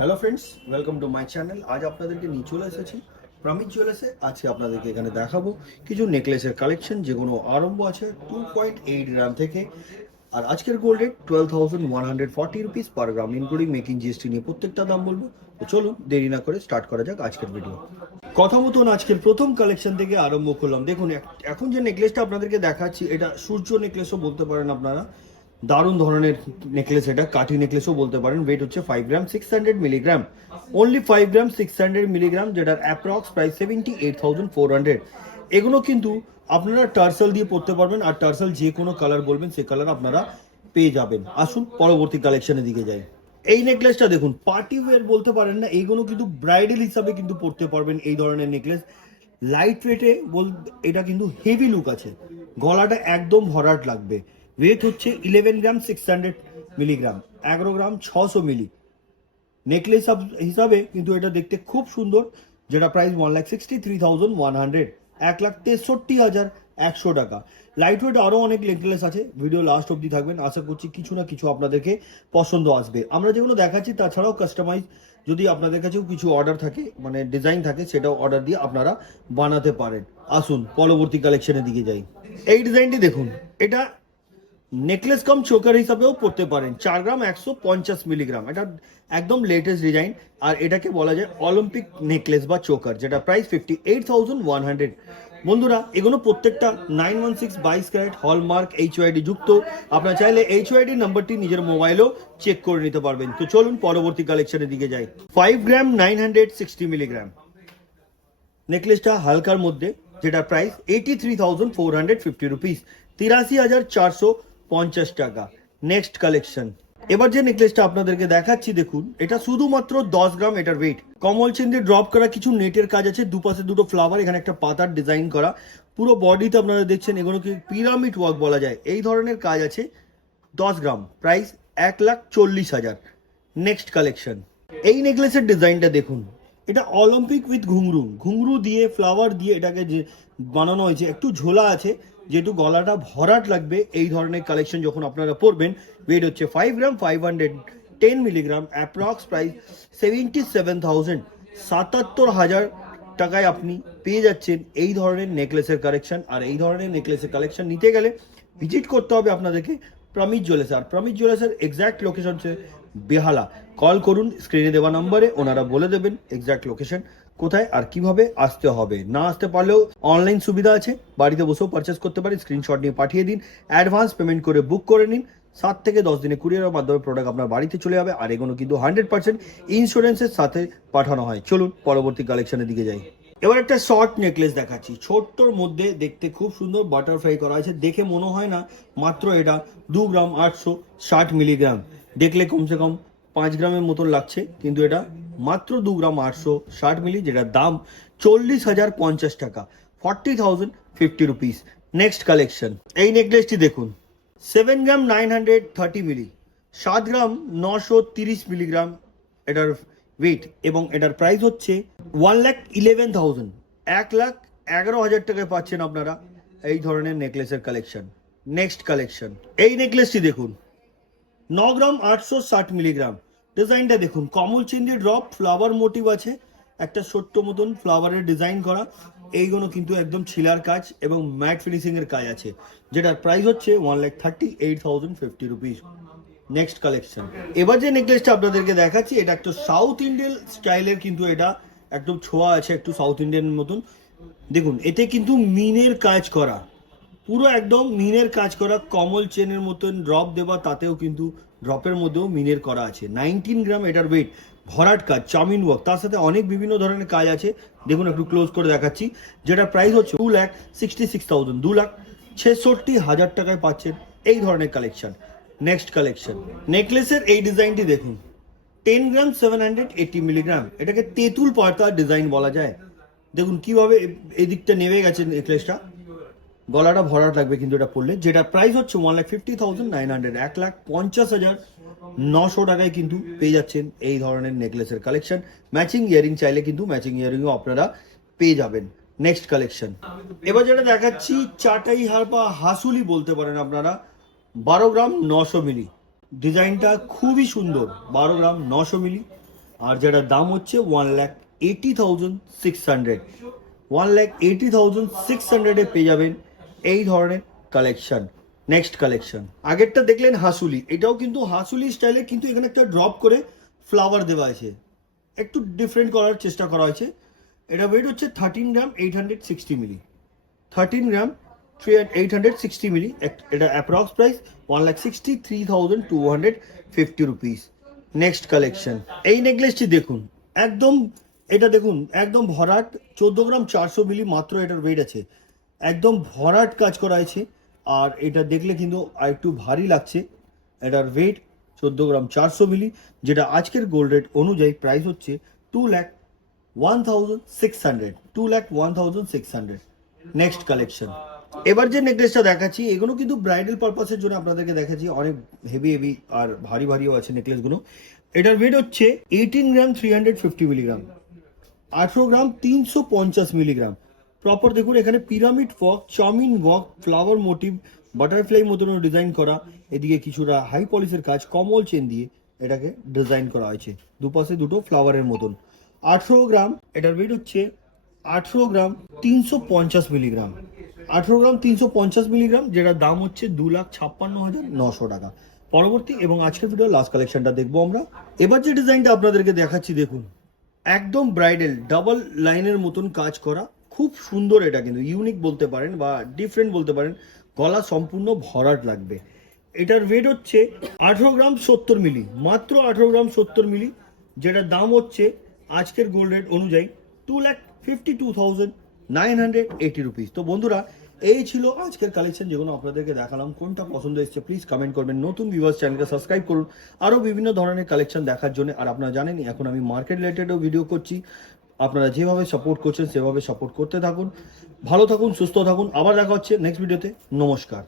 Hello friends, welcome to my channel. আজ আপনাদেরকে নিয়ে চলে এসেছি প্রমিত জুয়েলার্সে। আজকে আপনাদেরকে এখানে দেখাবো কিছু নেকলেসের কালেকশন, যেগুলো আরম্ভ আছে 2.8 গ্রাম থেকে। আর আজকের গোল্ড রেট 12,140 রুপিস পার গ্রাম, ইনক্লুডিং মেকিং জিএসটি নিয়ে প্রত্যেকটা দাম বলবো। তো চলুন দেরি না করে স্টার্ট করা যাক আজকের ভিডিও। কথা মতন আজকের প্রথম কালেকশন থেকে আরম্ভ করলাম। দেখুন এখন যে নেকলেসটা আপনাদেরকে দেখাচ্ছি, এটা সূর্য নেকলেসও বলতে পারেন আপনারা। দারুণ ধরনের নেকলেস, এটা কাঠি নেকলেসও বলতে পারেন। ওয়েট হচ্ছে 5 গ্রাম 600 মিলিগ্রাম, অনলি 5 গ্রাম 600 মিলিগ্রাম, যেটার অ্যাপ্রক্স প্রাইস 78,400। এগুলো কিন্তু আপনারা টার্সেল দিয়ে পড়তে পারবেন, আর টার্সেল যে কোনো কালার বলবেন সে কালার আপনারা পেয়ে যাবেন। আসুন পরবর্তী কালেকশনের দিকে যাই। এই নেকলেসটা দেখুন, পার্টি ওয়্যার বলতে পারেন না, এইগুলো কিন্তু ব্রাইডাল হিসাবে কিন্তু পড়তে পারবেন। এই ধরনের নেকলেস লাইট ওয়েটে এটা কিন্তু হেভি লুক আছে। গলাটা একদম ভরাট লাগবে। ওয়েট হচ্ছে 11 গ্রাম 600 মিলিগ্রাম, 11 গ্রাম 600 মিলি। নেকলেস হিসাবে কিন্তু এটা দেখতে খুব সুন্দর, যেটা প্রাইস 1,63,100, 1,63,100 টাকা। লাইট ওয়েট আরও অনেক নেকলেস আছে, ভিডিও লাস্ট অবধি থাকবেন। আশা করছি কিছু না কিছু আপনাদেরকে পছন্দ আসবে। আমরা যেগুলো দেখাচ্ছি তাছাড়াও কাস্টমাইজ যদি আপনাদের কাছেও কিছু অর্ডার থাকে, মানে ডিজাইন থাকে, সেটাও অর্ডার দিয়ে আপনারা বানাতে পারেন। আসুন পরবর্তী কালেকশনের দিকে যাই। এই ডিজাইনটি দেখুন, এটা নেকলেস কাম চোকার হিসাবেও পড়তে পারেন। 4 গ্রাম 150 মিলিগ্রাম, এটা একদম লেটেস্ট ডিজাইন। আর এটাকে বলা যায় অলিম্পিক নেকলেস বা চোকার, যেটা প্রাইস 58,100। বন্ধুরা, এগুলো প্রত্যেকটা 916 22 ক্যারেট হলমার্ক এইচওআইডি যুক্ত। আপনারা চাইলে এইচওআইডি নাম্বারটি নিজের মোবাইলেও চেক করে নিতে পারবেন। তো চলুন পরবর্তী কালেকশনের দিকে যাই। 5 গ্রাম 960 মিলিগ্রাম নেকলেসটা হালকার মধ্যে, যেটা প্রাইস 83,450 রুপিস, 83,450 টাকা। Next collection. এবার যে নেকলেসটা আপনাদেরকে দেখাচ্ছি দেখুন, এটা শুধুমাত্র 10 গ্রাম। এটার ওয়েট কমল চেন দিয়ে ড্রপ করা কিছু নেটের কাজ আছে, দুপাশে দুটো ফ্লাওয়ার, এখানে একটা পাতার ডিজাইন করা। পুরো বডিতে আপনারা দেখছেন এগুলোকে পিরামিড ওয়ার্ক বলা যায়। এই ধরনের কাজ আছে। 10 গ্রাম, প্রাইস 1,40,000। Next collection. এই নেকলেসের ডিজাইনটা দেখুন, এটা অলিম্পিক উইথ ঘুংরু, ঘুংরু দিয়ে ফ্লাওয়ার দিয়ে এটাকে যে বানানো হয়েছে। একটু ঝোলা আছে, যেহেতু গলাটা ভরাট লাগবে এই ধরনের কালেকশন যখন আপনারা পরবেন। ওয়েট হচ্ছে 5 গ্রাম 510 মিলিগ্রাম, অ্যাপ্রক্স প্রাইস 77,000, 77,000 টাকায় আপনি পেয়ে যাচ্ছেন এই ধরনের নেকলেসের কালেকশন। আর এই ধরনের নেকলেসের কালেকশন নিতে গেলে ভিজিট করতে হবে আপনাদেরকে প্রমিত জুয়েলার্স। আর প্রমিত জুয়েলার্সের এক্স্যাক্ট লোকেশন হচ্ছে বেহালা। কল করুন, স্ক্রিনে দেওয়া নম্বরে, ওনারা বলে দেবেন এক্স্যাক্ট লোকেশন কোথায় আর কিভাবে আসতে হবে। না আসতে পারলেও অনলাইন সুবিধা আছে, বাড়িতে বসেও পারচেস করতে পারেন। স্ক্রিনশট নিয়ে পাঠিয়ে দিন, অ্যাডভান্স পেমেন্ট করে বুক করে নিন। 7 থেকে 10 দিনে কুরিয়ারের মাধ্যমে প্রোডাক্ট আপনার বাড়িতে চলে যাবে। আর এগুলো কিন্তু 100% ইন্স্যুরেন্সের সাথে পাঠানো হয়। চলুন পরবর্তী কালেকশনের দিকে যাই। এবার একটা শর্ট নেকলেস দেখাচ্ছি, ছোট্টর মধ্যে দেখতে খুব সুন্দর, বাটারফ্লাই করা আছে। দেখে মনে হয় না, মাত্র এটা 2 গ্রাম 860 মিলিগ্রাম। দেখলে কমসে কম 5 গ্রামের মতন লাগছে, কিন্তু এটা মাত্র 2 গ্রাম 860 মিলি, যেটার দাম 40,050 টাকা, 40,050 রুপিস। Next collection. এই নেকলেসটি দেখুন, 7 গ্রাম 930 মিলি, 7 গ্রাম 930 মিলিগ্রাম এটার ওয়েট, এবং এটার প্রাইস হচ্ছে 1,11,000, 1,11,000 টাকায় পাচ্ছেন আপনারা এই ধরনের নেকলেসের কালেকশন। Next collection. এই নেকলেসটি দেখুন, 9 গ্রাম 860 মিলিগ্রাম। ডিজাইনটা দেখুন, কমল চেন দিয়ে ড্রপ ফ্লাওয়ার মোটিভ আছে, একটা ছোট্ট মতন ফ্লাওয়ারের ডিজাইন করা। এইগুলো কিন্তু একদম ছিলার কাজ এবং ম্যাট ফিনিশিং এর কাজ আছে, যেটার প্রাইস হচ্ছে 1,38,050 রুপিস। Next collection. এবার যে নেকলেসটা আপনাদেরকে দেখাচ্ছি, এটা একটু সাউথ ইন্ডিয়ান স্টাইলের, কিন্তু এটা একদম ছোঁয়া আছে একটু সাউথ ইন্ডিয়ান মতন। দেখুন, এতে কিন্তু মিনের কাজ করা, পুরো একদম মিনের কাজ করা। কমল চেনের মতন ড্রপ দেওয়া, তাতেও কিন্তু ড্রপের মধ্যেও মিনের করা আছে। 19 গ্রাম এটার ওয়েট, ভরাট কাজ, চাউমিন ওয়ার্ক, তার সাথে অনেক বিভিন্ন ধরনের কাজ আছে। দেখুন একটু ক্লোজ করে দেখাচ্ছি, যেটা প্রাইস হচ্ছে 2,66,000, 2,66,000 টাকায় পাচ্ছেন এই ধরনের কালেকশন। Next collection. নেকলেসের এই ডিজাইনটি দেখুন, 10 গ্রাম 780 মিলিগ্রাম, এটাকে তেঁতুল পাতা ডিজাইন বলা যায়। দেখুন কিভাবে এদিকটা নেমে গেছে নেকলেসটা, গলাটা ভরাট লাগবে কিন্তু এটা পড়লে, যেটা প্রাইস হচ্ছে 1,50,900, 1,50,900 টাকায় কিন্তু পেয়ে যাচ্ছেন এই ধরনের নেকলেসের কালেকশন। ম্যাচিং ইয়ারিং চাইলে কিন্তু ম্যাচিং ইয়ারিংও আপনারা পেয়ে যাবেন। Next collection. এবার যেটা দেখাচ্ছি, চাটাই হার বা হাসুলি বলতে পারেন আপনারা, 12 গ্রাম 900 মিলি। ডিজাইনটা খুবই সুন্দর, 12 গ্রাম 900 মিলি। আর যেটার দাম হচ্ছে 1,80,600। 1,80,600 পেয়ে যাবেন এই ধরনের কালেকশন। নেক্সট কালেকশন, আগেরটা দেখলেন হাসুলি, এটাও কিন্তু হাসুলি স্টাইলে, কিন্তু এখানে একটা ড্রপ করে ফ্লাওয়ার দেওয়া আছে, একটু ডিফারেন্ট করার চেষ্টা করা হয়েছে। এটা ওয়েট হচ্ছে 13 গ্রাম 860 মিলি। 13 গ্রাম 860 মিলি। এটা approx price 1,63,250 rupees. Next collection, এই নেকলেসটি দেখুন, একদম এটা দেখুন, একদম ভরাট 14 গ্রাম 400 মিলি মাত্র এটার ওয়েট আছে। একদম ভরাট কাজ করা আছে, আর এটা দেখলে কিন্তু আর একটু ভারী লাগছে। এটার ওয়েট 14 গ্রাম 400 মিলি, যেটা আজকের গোল্ড রেট অনুযায়ী প্রাইস হচ্ছে 2,01,600। 2,01,600। নেক্সট কালেকশন, এবার যে নেকলেসটা দেখাচ্ছি এগুলো কিন্তু ব্রাইডাল পারপাসের জন্য আপনাদেরকে দেখাচ্ছি, অনেক হেভি হেভি আর ভারী ভারীও আছে নেকলেসগুলো। এটার ওয়েট হচ্ছে 18 gram 350 milligram. 18 gram 350 milligram. Proper দেখুন, এখানে pyramid work, chowmein work, flower motif, butterfly মতন ডিজাইন করা। এদিকে কিছুটা হাই পলিশের কাজ, কমল চেন দিয়ে এটাকে ডিজাইন করা হয়েছে, দুপাশে দুটো ফ্লাওয়ারের মতন। 18 গ্রাম, এটার ওয়েট হচ্ছে 18 গ্রাম 350 মিলিগ্রাম। 18 গ্রাম 350 মিলিগ্রাম, যেটার দাম হচ্ছে 2,56,900 টাকা। পরবর্তী এবং আজকের ভিডিও লাস্ট কালেকশনটা দেখবো আমরা। এবার যে ডিজাইনটা আপনাদেরকে দেখাচ্ছি দেখুন, একদম ব্রাইডাল ডাবল লাইনের মতন কাজ করা, খুব সুন্দর। এটা কিন্তু ইউনিক বলতে পারেন বা ডিফারেন্ট বলতে পারেন, গলা সম্পূর্ণ ভরাট লাগবে। এটার ওয়েট হচ্ছে 18 গ্রাম 70 মিলি, মাত্র 18 গ্রাম 70 মিলি, যেটার দাম হচ্ছে আজকের গোল্ড রেট অনুযায়ী 2,52,980 রুপিস। তো বন্ধুরা, এই ছিল আজকের কালেকশন যেগুলো আপনাদেরকে দেখালাম। কোনটা পছন্দ এসেছে প্লিজ কমেন্ট করবেন। নতুন ভিউয়ার্স চ্যানেলকে সাবস্ক্রাইব করুন আরও বিভিন্ন ধরনের কালেকশন দেখার জন্য। আর আপনারা জানেন এখন আমি মার্কেট রিলেটেডও ভিডিও করছি, আপনারা যেভাবে সাপোর্ট করছেন সেভাবে সাপোর্ট করতে থাকুন। ভালো থাকুন, সুস্থ থাকুন, আবার দেখা হচ্ছে নেক্সট ভিডিওতে। নমস্কার।